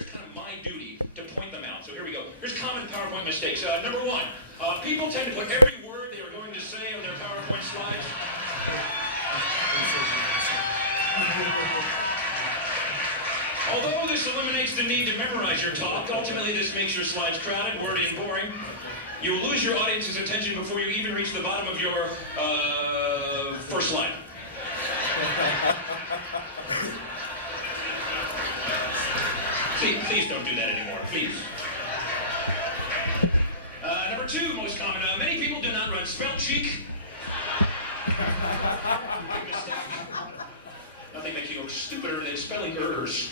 it's kind of my duty to point them out. So here we go. Here's common PowerPoint mistakes. Number one, people tend to put every word they are going to say on their PowerPoint slides. Although this eliminates the need to memorize your talk, ultimately this makes your slides crowded, wordy, and boring. You will lose your audience's attention before you even reach the bottom of your first slide. Please don't do that anymore, please. Number two, most common, many people do not run spell check. Big mistake. Nothing makes you look stupider than spelling errors.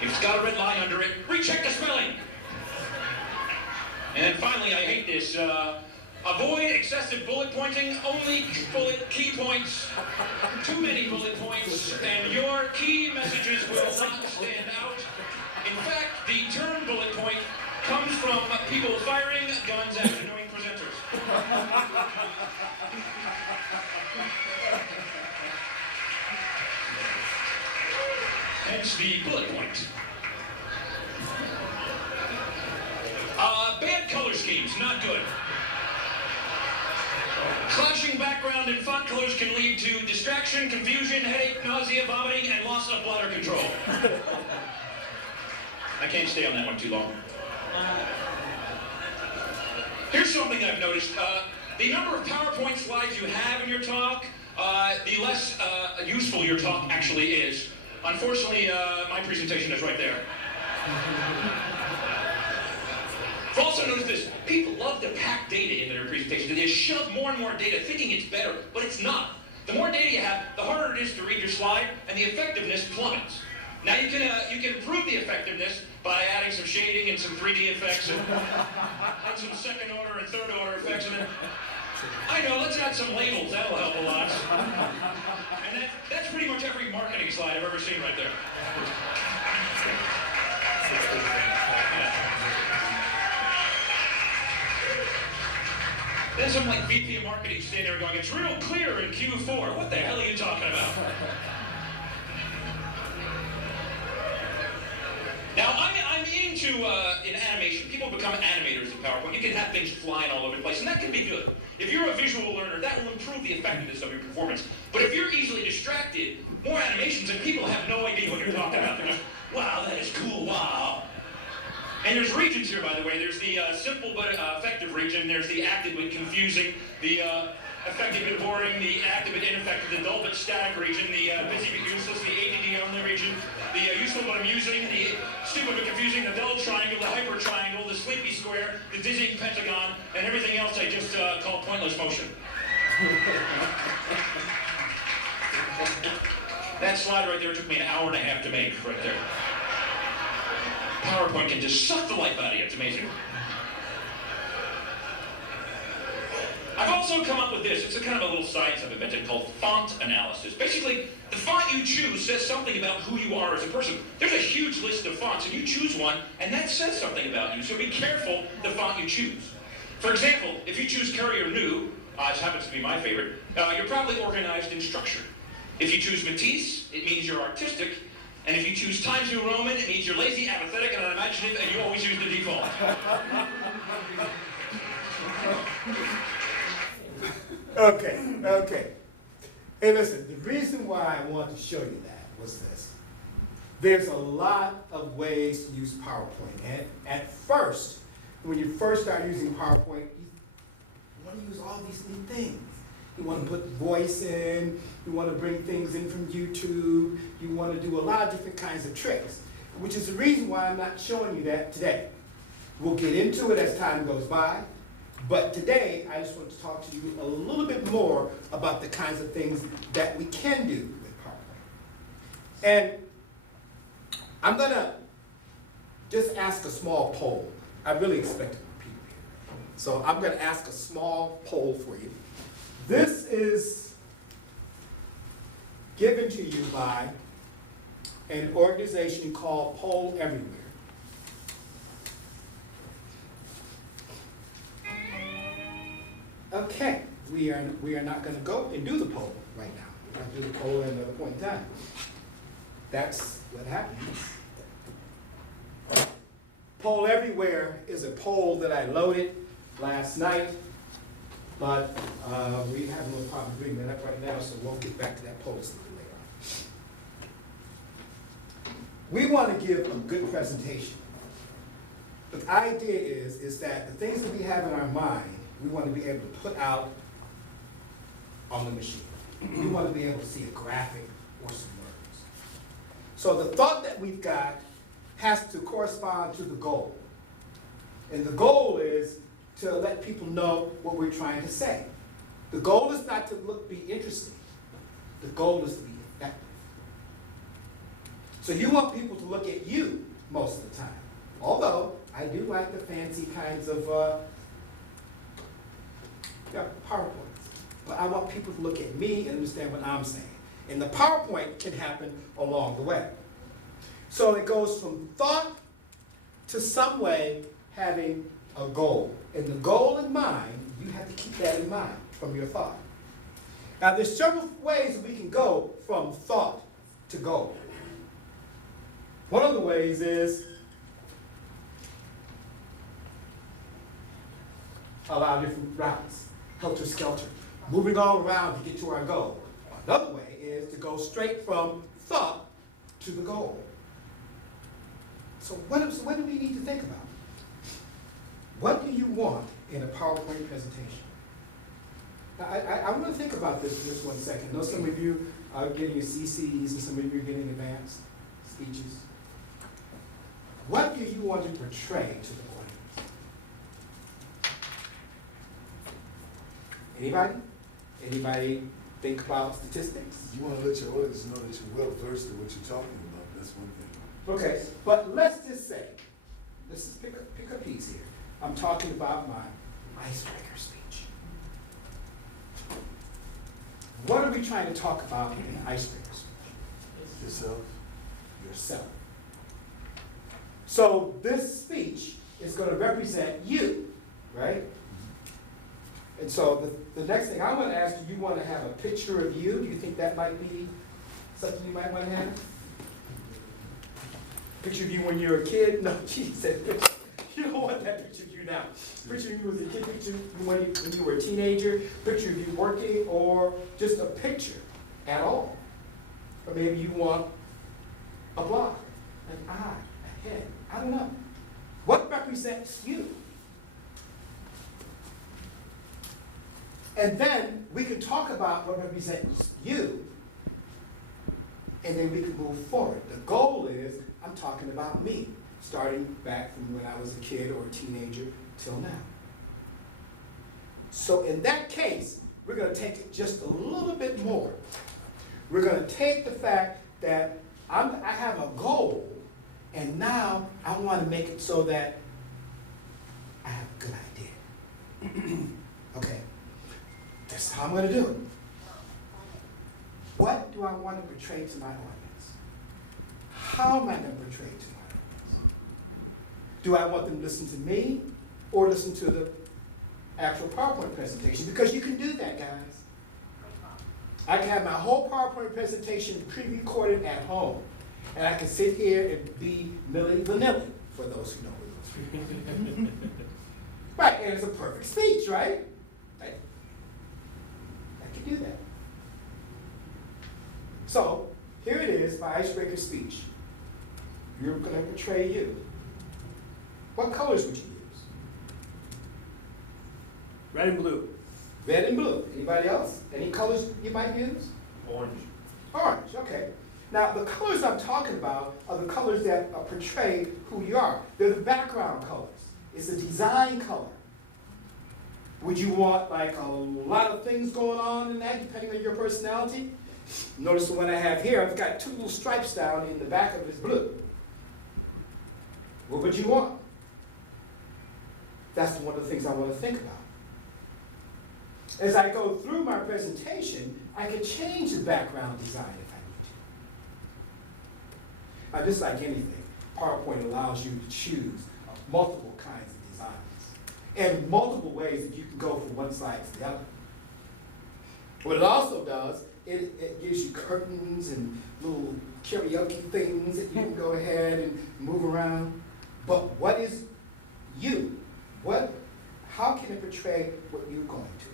If it's got a red line under it, recheck the spelling. And then finally, I hate this, avoid excessive bullet pointing, only key points, too many bullet points, and your key messages will not stand out. In fact, the term bullet point comes from people firing guns at annoying presenters. Hence the bullet point. Bad color schemes, not good. Clashing background and font colors can lead to distraction, confusion, headache, nausea, vomiting, and loss of bladder control. I can't stay on that one too long. Here's something I've noticed. The number of PowerPoint slides you have in your talk, the less useful your talk actually is. Unfortunately, my presentation is right there. I've also noticed this. People love to pack data into their presentations. They shove more and more data thinking it's better, but it's not. The more data you have, the harder it is to read your slide, and the effectiveness plummets. Now you can improve the effectiveness by adding some shading and some 3D effects and some second order and third order effects. And then, I know, let's add some labels. That'll help a lot. And that's pretty much every marketing slide I've ever seen right there. Then some like VP of marketing standing there going, it's real clear in Q4. What the hell are you talking about? Now, I'm into, in animation, people become animators in PowerPoint. You can have things flying all over the place, and that can be good. If you're a visual learner, that will improve the effectiveness of your performance. But if you're easily distracted, more animations, and people have no idea what you're talking about. They're just, wow, that is cool, wow. And there's regions here, by the way. There's the simple but effective region. There's the active but confusing, the effective but boring, the active but ineffective, the dull but static region, the busy but useless, the ADD only region, the useful but amusing, the stupid but confusing, the dull triangle, the hyper triangle, the sleepy square, the dizzying pentagon, and everything else I just call pointless motion. That slide right there took me an hour and a half to make, right there. PowerPoint can just suck the life out of you. It's amazing. I've also come up with this. It's a kind of a little science I've invented called font analysis. Basically, the font you choose says something about who you are as a person. There's a huge list of fonts, and you choose one, and that says something about you. So be careful the font you choose. For example, if you choose Courier New, which happens to be my favorite, you're probably organized and structured. If you choose Matisse, it means you're artistic. And if you choose Times New Roman, it means you're lazy, apathetic, and unimaginative, and you always use the default. Okay. Hey, listen, the reason why I wanted to show you that was this. There's a lot of ways to use PowerPoint. And at first, when you first start using PowerPoint, you want to use all these new things. You want to put voice in, you want to bring things in from YouTube, you want to do a lot of different kinds of tricks, which is the reason why I'm not showing you that today. We'll get into it as time goes by, but today I just want to talk to you a little bit more about the kinds of things that we can do with PowerPoint. And I'm going to just ask a small poll. I really expected people here. So I'm going to ask a small poll for you. This is given to you by an organization called Poll Everywhere. Okay, we are not going to go and do the poll right now. We're going to do the poll at another point in time. that's what happens. Poll Everywhere is a poll that I loaded last night, but we have a little problem bringing that up right now, so we'll get back to that poll a little later on. We want to give a good presentation. The idea is that the things that we have in our mind, we want to be able to put out on the machine. We want to be able to see a graphic or some words. So the thought that we've got has to correspond to the goal. And the goal is to let people know what we're trying to say. The goal is not to be interesting. The goal is to be effective. So you want people to look at you most of the time. Although, I do like the fancy kinds of PowerPoints. But I want people to look at me and understand what I'm saying. And the PowerPoint can happen along the way. So it goes from thought to some way having a goal. And the goal in mind, you have to keep that in mind from your thought. Now there's several ways that we can go from thought to goal. One of the ways is a lot of different routes, helter-skelter, moving all around to get to our goal. Another way is to go straight from thought to the goal. So what do we need to think about? What do you want in a PowerPoint presentation? Now, I want to think about this for just 1 second. I know some of you are getting your CCs and some of you are getting advanced speeches. What do you want to portray to the audience? Anybody? Anybody think about statistics? You want to let your audience know that you're well versed in what you're talking about. That's one thing. Okay, but let's just say, let's just pick a piece here. I'm talking about my icebreaker speech. What are we trying to talk about in an icebreaker speech? Yourself. Yourself. So this speech is going to represent you, right? And so the next thing I want to ask you, you want to have a picture of you? Do you think that might be something you might want to have? Picture of you when you were a kid? No, she said picture. You don't want that picture of you now. Picture of you as a kid, picture when you were a teenager, picture of you working, or just a picture at all. Or maybe you want a block, an eye, a head. I don't know. What represents you? And then we can talk about what represents you, and then we can move forward. The goal is, I'm talking about me, starting back from when I was a kid or a teenager till now. So in that case, we're going to take it just a little bit more. We're going to take the fact that I have a goal, and now I want to make it so that I have a good idea. Okay, that's how I'm going to do it. What do I want to portray to my audience? How am I going to portray it to my audience? Do I want them to listen to me or listen to the actual PowerPoint presentation? Because you can do that, guys. I can have my whole PowerPoint presentation pre-recorded at home. And I can sit here and be Milli Vanilli, for those who know who those people are. Right, and it's a perfect speech, right? I can do that. So, here it is, my icebreaker speech. You're going to portray you. What colors would you use? Red and blue. Red and blue. Anybody else? Any colors you might use? Orange. Orange, okay. Now, the colors I'm talking about are the colors that portray who you are. They're the background colors. It's a design color. Would you want like a lot of things going on in that, depending on your personality? Notice the one I have here, I've got two little stripes down in the back of this blue. What would you want? That's one of the things I want to think about. As I go through my presentation, I can change the background design if I need to. Now, just like anything, PowerPoint allows you to choose multiple kinds of designs and multiple ways that you can go from one side to the other. What it also does, it gives you curtains and little karaoke things that you can go ahead and move around. But what is you? How can it portray what you're going to?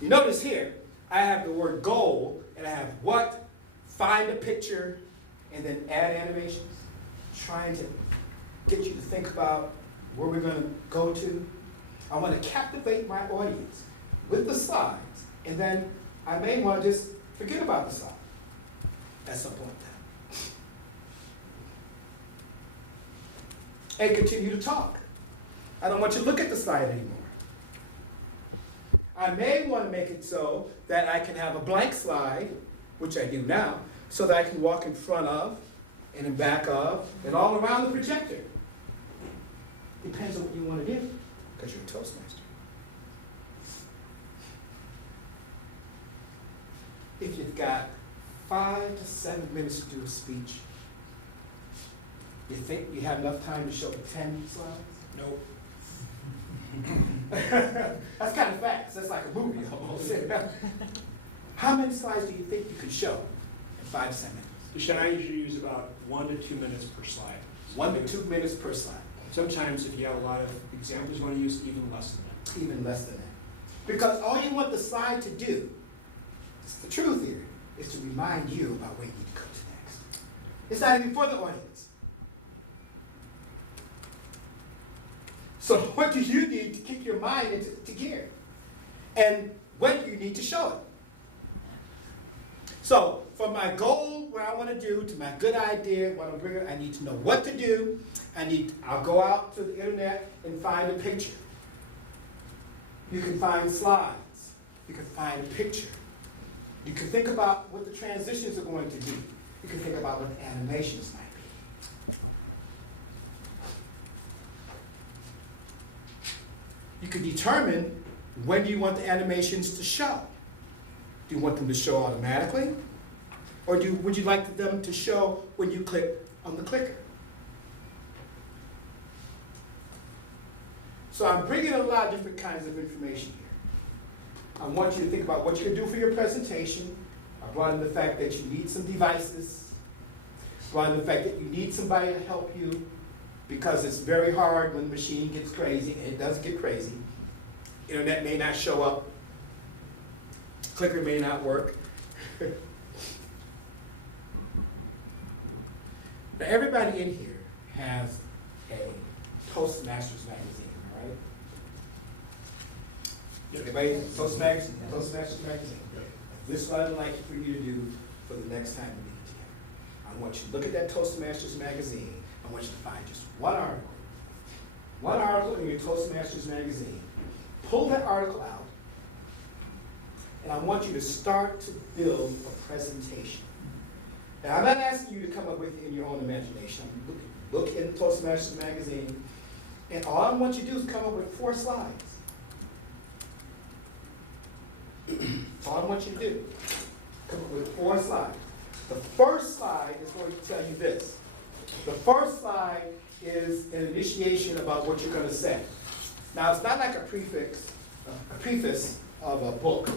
You notice here, I have the word goal, and I have what, find a picture, and then add animations. Trying to get you to think about where we're going to go to. I want to captivate my audience with the slides, and then I may want to just forget about the slide at some point in time. And continue to talk. I don't want you to look at the slide anymore. I may want to make it so that I can have a blank slide, which I do now, so that I can walk in front of, and in back of, and all around the projector. Depends on what you want to do, because you're a Toastmaster. If you've got 5 to 7 minutes to do a speech, you think you have enough time to show 10 slides? Nope. That's kind of fast. That's like a movie almost. How many slides do you think you could show in 5 to 7 minutes? I usually use about 1 to 2 minutes per slide. 1 to 2 minutes per slide. Sometimes if you have a lot of examples you want to use, even less than that. Even less than that. Because all you want the slide to do, it's the truth here, is to remind you about where you need to go to next. It's not even for the audience. So what do you need to kick your mind into gear? And when do you need to show it? So from my goal, what I want to do, to my good idea, what I'm bringing, I need to know what to do. I'll go out to the internet and find a picture. You can find slides. You can find a picture. You can think about what the transitions are going to be. You can think about what the animations might be. You can determine when you want the animations to show. Do you want them to show automatically? Or would you like them to show when you click on the clicker? So I'm bringing a lot of different kinds of information here. I want you to think about what you can do for your presentation. I brought in the fact that you need some devices. I brought in the fact that you need somebody to help you, because it's very hard when the machine gets crazy, and it does get crazy. Internet may not show up. Clicker may not work. Now everybody in here has a Toastmasters magazine, all right? Everybody, Toastmasters magazine. This is what I'd like for you to do for the next time we get together. I want you to look at that Toastmasters magazine. I want you to find just one article in your Toastmasters magazine. Pull that article out, and I want you to start to build a presentation. Now, I'm not asking you to come up with it in your own imagination. Look in Toastmasters magazine, and all I want you to do is come up with 4 slides. That's all I want you to do. Come up with 4 slides. The first slide is going to tell you this. The first slide is an initiation about what you're going to say. Now, it's not like a preface of a book.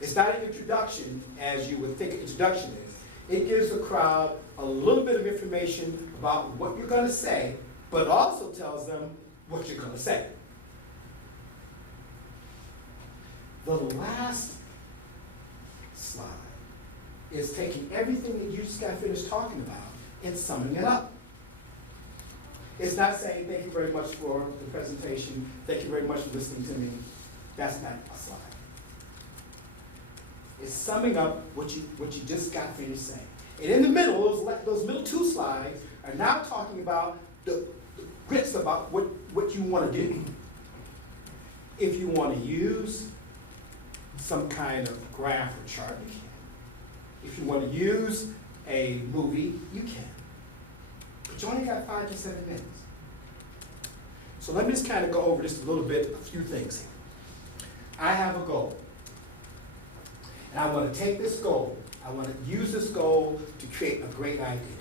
It's not an introduction as you would think an introduction is. It gives the crowd a little bit of information about what you're going to say, but also tells them what you're going to say. The last slide is taking everything that you just got finished talking about and summing it up. It's not saying thank you very much for the presentation, thank you very much for listening to me. That's not a slide. It's summing up what you just got finished saying. And in the middle, those middle 2 slides are now talking about the grits about what you want to do. If you want to use some kind of graph or chart, you can. If you want to use a movie, you can. But you only got 5 to 7 minutes. So let me just kind of go over just a little bit, a few things here. I have a goal. And I want to take this goal, I want to use this goal to create a great idea.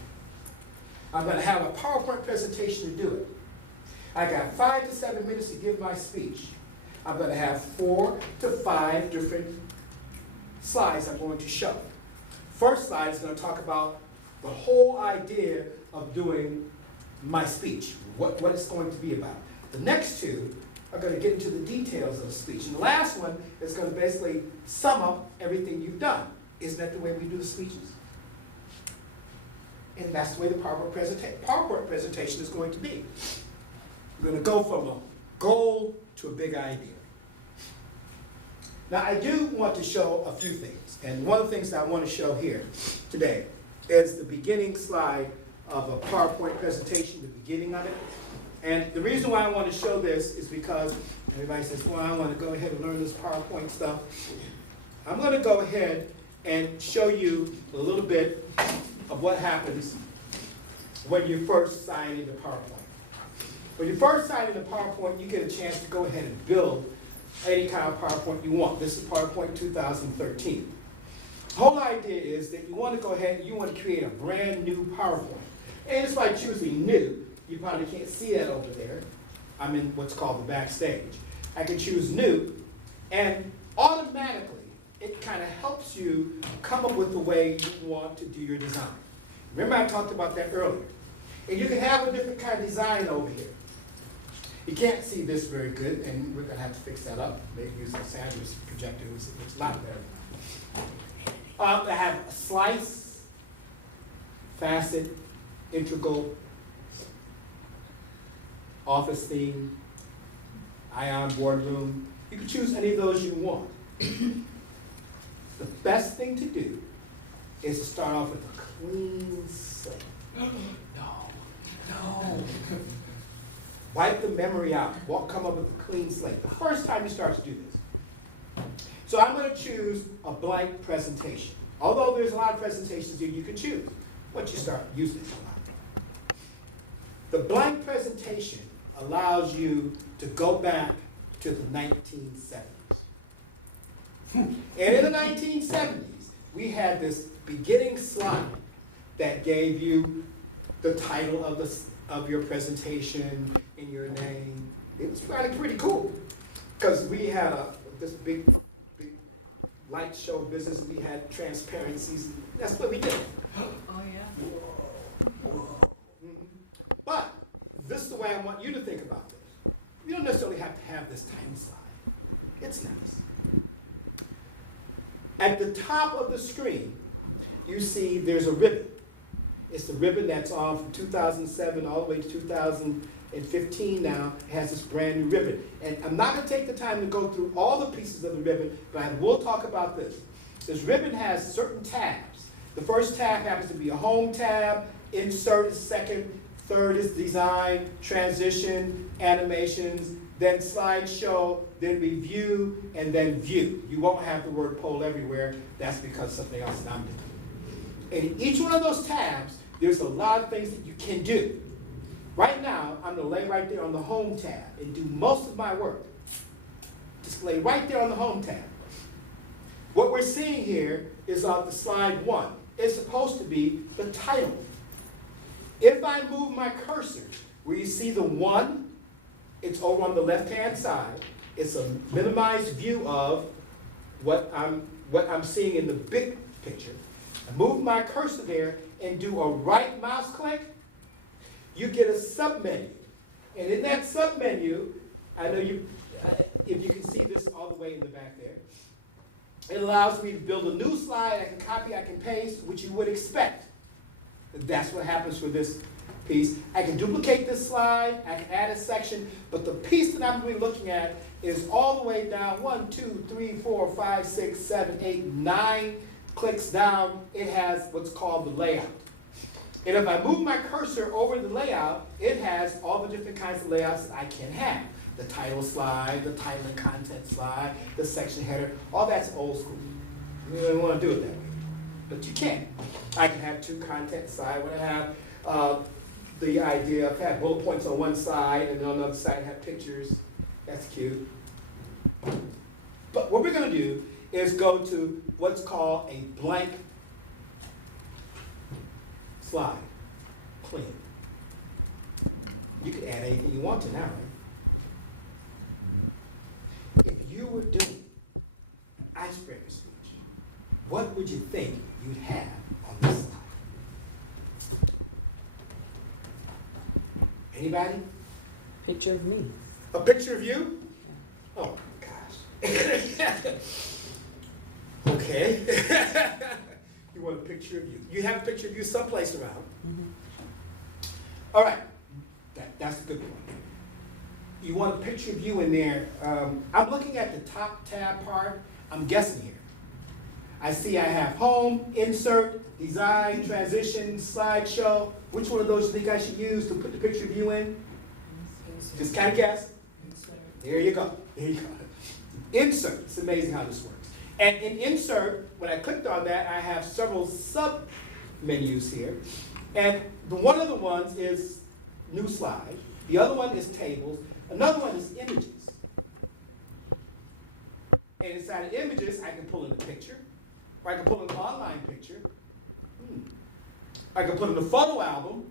I'm going to have a PowerPoint presentation to do it. I got 5 to 7 minutes to give my speech. I'm going to have 4 to 5 different slides I'm going to show. first slide is going to talk about the whole idea of doing my speech, what it's going to be about. The next two are going to get into the details of the speech. And the last one is going to basically sum up everything you've done. Isn't that the way we do the speeches? And that's the way the PowerPoint presentation is going to be. We're going to go from a goal to a big idea. Now, I do want to show a few things. And one of the things that I want to show here today is the beginning slide of a PowerPoint presentation, the beginning of it. And the reason why I want to show this is because everybody says, well, I want to go ahead and learn this PowerPoint stuff. I'm going to go ahead and show you a little bit of what happens when you first sign into PowerPoint. When you first sign into PowerPoint, you get a chance to go ahead and build any kind of PowerPoint you want. This is PowerPoint 2013. The whole idea is that you want to go ahead and you want to create a brand new PowerPoint. And it's by choosing new. You probably can't see that over there. I'm in what's called the backstage. I can choose new, and automatically it kind of helps you come up with the way you want to do your design. Remember I talked about that earlier. And you can have a different kind of design over here. You can't see this very good, and we're going to have to fix that up. Maybe use Sandra's projector, which looks a lot better. I have a slice, facet, integral, office theme, ion boardroom. You can choose any of those you want. The best thing to do is to start off with a clean slate. No. Wipe the memory out. Come up with a clean slate. The first time you start to do this. So I'm going to choose a blank presentation. Although there's a lot of presentations here you can choose. Once you start using it a lot. The blank presentation allows you to go back to the 1970s. And in the 1970s, we had this beginning slide that gave you the title of your presentation and your name. It was pretty cool because we had this big light show business. We had transparencies. That's what we did. Oh, yeah. But this is the way I want you to think about this. You don't necessarily have to have this tiny slide. It's nice. At the top of the screen, you see there's a ribbon. It's the ribbon that's on from 2007 all the way to 2015 now. It has this brand new ribbon. And I'm not going to take the time to go through all the pieces of the ribbon, but I will talk about this. This ribbon has certain tabs. The first tab happens to be a home tab. Insert is second. Third is design, transition, animations, then slideshow, then review, and then view. You won't have the word poll everywhere. That's because of something else that I'm doing. And in each one of those tabs, there's a lot of things that you can do. Right now, I'm going to lay right there on the home tab and do most of my work. Just lay right there on the home tab. What we're seeing here is on the slide 1. It's supposed to be the title. If I move my cursor, where you see the 1, it's over on the left-hand side. It's a minimized view of what I'm seeing in the big picture. I move my cursor there and do a right mouse click, you get a submenu. And in that submenu, I know if you can see this all the way in the back there, it allows me to build a new slide. I can copy, I can paste, which you would expect. That's what happens for this piece. I can duplicate this slide, I can add a section, but the piece that I'm really looking at is all the way down, 1, 2, 3, 4, 5, 6, 7, 8, 9 clicks down. It has what's called the layout. And if I move my cursor over the layout, it has all the different kinds of layouts that I can have. The title slide, the title and content slide, the section header, all that's old school. You don't want to do it that way, but you can. I can have 2 content slides when I have the idea of having bullet points on one side and on the other side have pictures. That's cute. But what we're going to do is go to what's called a blank slide. Clean. You can add anything you want to now, right? If you were doing an icebreaker speech, what would you think you'd have on this slide? Anybody? Picture of me. A picture of you? Oh, gosh. Okay. You want a picture of you. You have a picture of you someplace around. All right. That's a good one. You want a picture of you in there. I'm looking at the top tab part. I'm guessing here. I see I have home, insert, design, transition, slideshow. Which one of those do you think I should use to put the picture of you in? Just kind of guess. There you go. There you go. Insert. It's amazing how this works. And in insert, when I clicked on that, I have several sub menus here. And one of the ones is new slide. The other one is tables. Another one is images. And inside of images, I can pull in a picture, or I can pull in an online picture. I can put in a photo album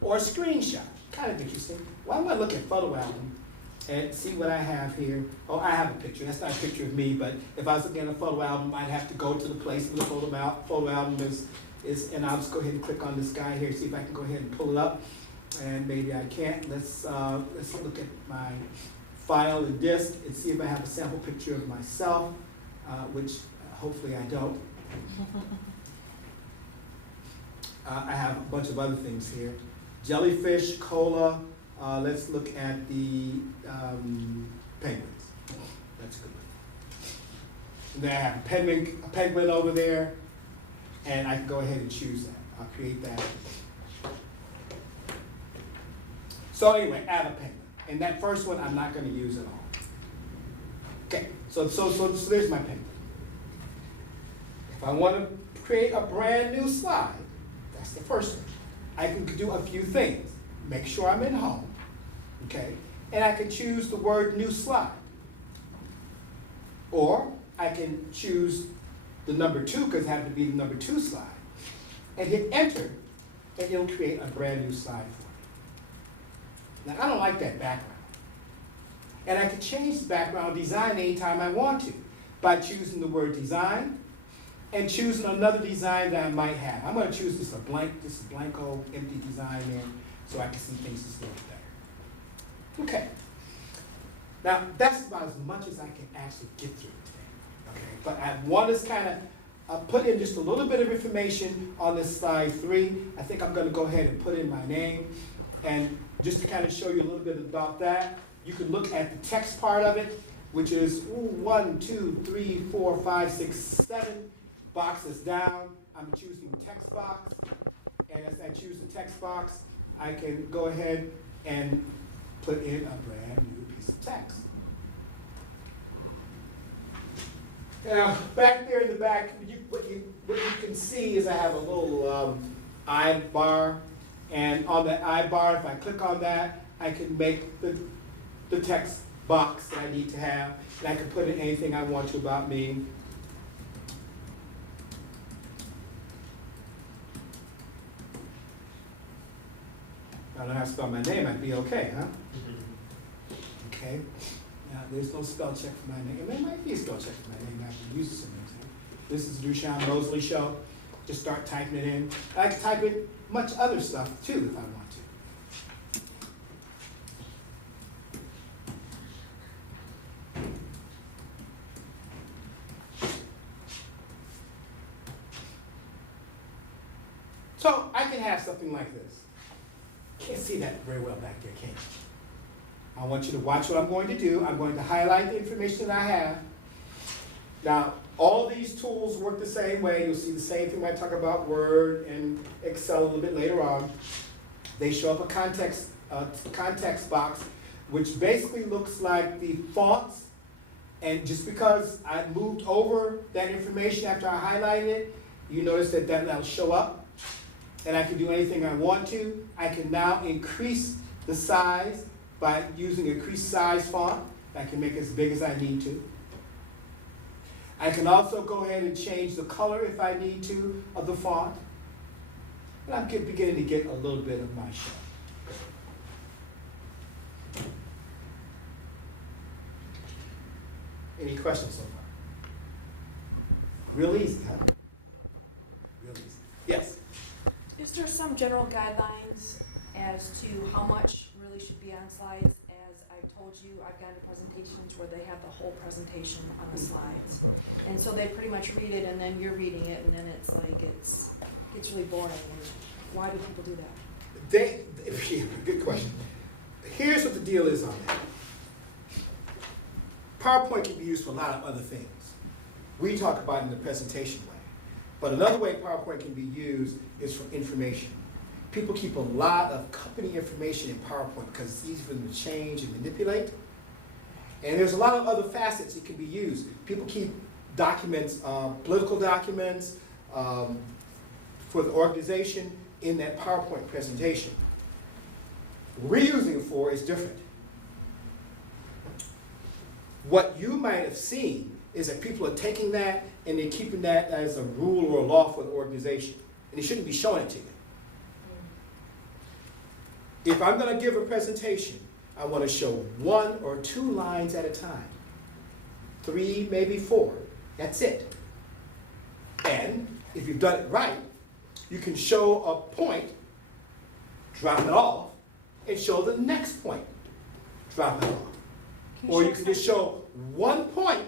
or a screenshot. Kind of interesting. Why don't I look at photo album and see what I have here? Oh, I have a picture. That's not a picture of me, but if I was looking at a photo album, I'd have to go to the place where the photo album is, and I'll just go ahead and click on this guy here, see if I can go ahead and pull it up. And maybe I can't. Let's look at my file and disk and see if I have a sample picture of myself, which hopefully I don't. I have a bunch of other things here. Jellyfish, cola. Let's look at the penguins. That's a good one. And then I have a penguin over there, and I can go ahead and choose that. I'll create that. So anyway, add a penguin. And that first one, I'm not going to use at all. Okay, so there's my penguin. If I want to create a brand new slide, that's the first one. I can do a few things. Make sure I'm in home, okay? And I can choose the word new slide. Or I can choose the number 2, because it happens to be the number 2 slide, and hit enter, and it'll create a brand new slide for me. Now, I don't like that background. And I can change the background design anytime I want to by choosing the word design and choosing another design that I might have. I'm going to choose this blanco empty design there so I can see things just a little better. Okay. Now, that's about as much as I can actually get through today. Okay. But I want to kind of put in just a little bit of information on this slide 3. I think I'm going to go ahead and put in my name. And just to kind of show you a little bit about that, you can look at the text part of it, which is 1, 2, 3, 4, 5, 6, 7 boxes down. I'm choosing text box. And as I choose the text box, I can go ahead and put in a brand new piece of text. Now, back there in the back, what you can see is I have a little I bar. And on the I bar, if I click on that, I can make the text box that I need to have. And I can put in anything I want to about me. If I don't have to spell my name, I'd be okay, huh? Okay. Now, there's no spell check for my name. There might be a spell check for my name. I have to use it sometimes. This is the Dushan Mosley Show. Just start typing it in. I can type in much other stuff, too, if I want to. So I can have something like this. Can't see that very well back there, can you? I want you to watch what I'm going to do. I'm going to highlight the information that I have. Now, all these tools work the same way. You'll see the same thing when I talk about Word and Excel a little bit later on. They show up a context box, which basically looks like the fonts. And just because I moved over that information after I highlighted it, you notice that that'll show up. And I can do anything I want to. I can now increase the size by using increased size font. I can make it as big as I need to. I can also go ahead and change the color if I need to of the font. And I'm beginning to get a little bit of my show. Any questions so far? Real easy, huh? Real easy. Yes? Is there some general guidelines as to how much really should be on slides? As I told you, I've gotten presentations where they have the whole presentation on the slides. And so they pretty much read it and then you're reading it and then it's like, it's really boring. And why do people do that? Good question. Here's what the deal is on that. PowerPoint can be used for a lot of other things. We talk about it in the presentation way. But another way PowerPoint can be used is for information. People keep a lot of company information in PowerPoint because it's easy for them to change and manipulate. And there's a lot of other facets it can be used. People keep documents, political documents for the organization in that PowerPoint presentation. What we're using it for is different. What you might have seen is that people are taking that and they're keeping that as a rule or a law for the organization. And they shouldn't be showing it to you. If I'm going to give a presentation, I want to show 1 or 2 lines at a time. 3, maybe 4. That's it. And if you've done it right, you can show a point, drop it off, and show the next point, drop it off. Or you can just show 1 point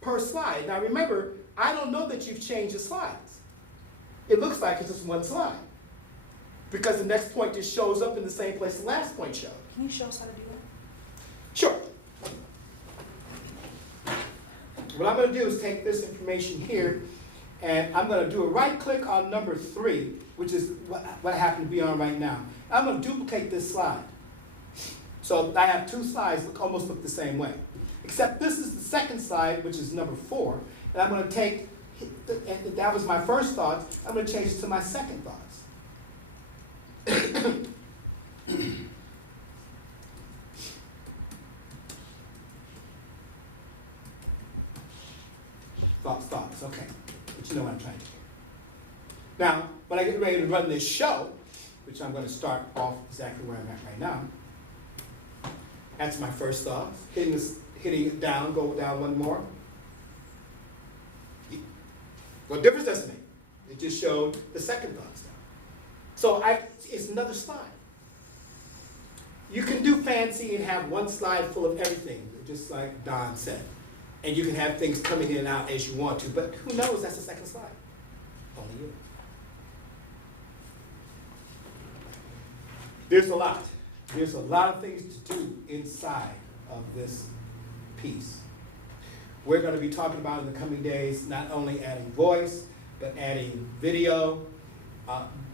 per slide. Now remember, I don't know that you've changed the slides. It looks like it's just 1 slide. Because the next point just shows up in the same place the last point showed. Can you show us how to do that? Sure. What I'm going to do is take this information here, and I'm going to do a right click on number 3, which is what I happen to be on right now. I'm going to duplicate this slide. So I have 2 slides that almost look the same way. Except this is the second slide, which is number 4, and I'm going to take, and that was my first thought, I'm going to change it to my second thoughts. Thoughts, okay. But you know what I'm trying to do. Now, when I get ready to run this show, which I'm going to start off exactly where I'm at right now, that's my first thought. Hitting it down, go down 1 more. What difference does it make? It just showed the second thoughts down. So it's another slide. You can do fancy and have 1 slide full of everything, just like Don said. And you can have things coming in and out as you want to, but who knows that's the second slide? Only you. There's a lot. There's a lot of things to do inside of this piece. We're going to be talking about in the coming days not only adding voice, but adding video,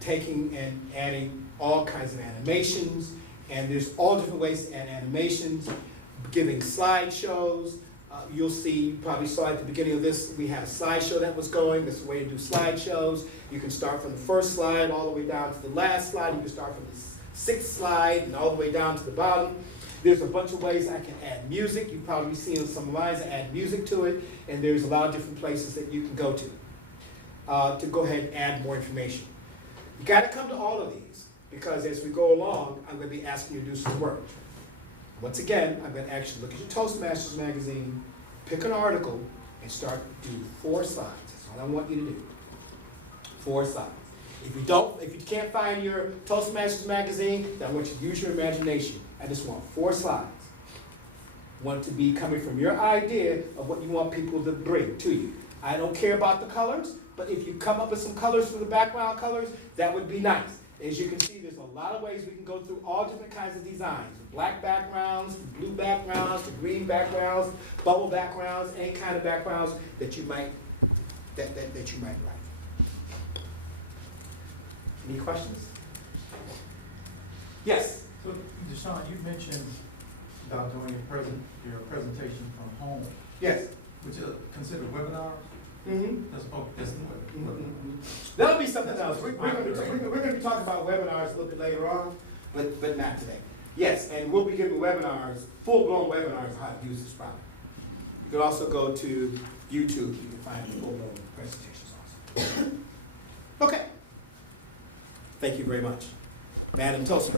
taking and adding all kinds of animations, and there's all different ways to add animations, giving slideshows. You'll see, you probably saw at the beginning of this, we had a slideshow that was going. This is a way to do slideshows. You can start from the first slide all the way down to the last slide. You can start from the 6th slide and all the way down to the bottom. There's a bunch of ways I can add music. You've probably seen some lines that add music to it, and there's a lot of different places that you can go to go ahead and add more information. You got to come to all of these, because as we go along, I'm going to be asking you to do some work. Once again, I'm going to ask you to look at your Toastmasters magazine, pick an article, and start to do 4 slides. That's all I want you to do. 4 slides. If you can't find your Toastmasters magazine, then I want you to use your imagination. I just want 4 slides. I want it to be coming from your idea of what you want people to bring to you. I don't care about the colors, but if you come up with some colors for the background colors, that would be nice. As you can see, there's a lot of ways we can go through all different kinds of designs. Black backgrounds, blue backgrounds, the green backgrounds, bubble backgrounds, any kind of backgrounds that you might like. Any questions? Yes? So, Deshaun, you mentioned about doing your presentation from home. Yes. Would you consider webinars? Mm-hmm. That's the webinar. That'll be something else. We're going to be talking about webinars a little bit later on, but not today. Yes, and we'll be giving webinars, full-blown webinars on how to use this product. You can also go to YouTube. You can find full-blown presentations also. Okay. Thank you very much. Madam Toastmaster.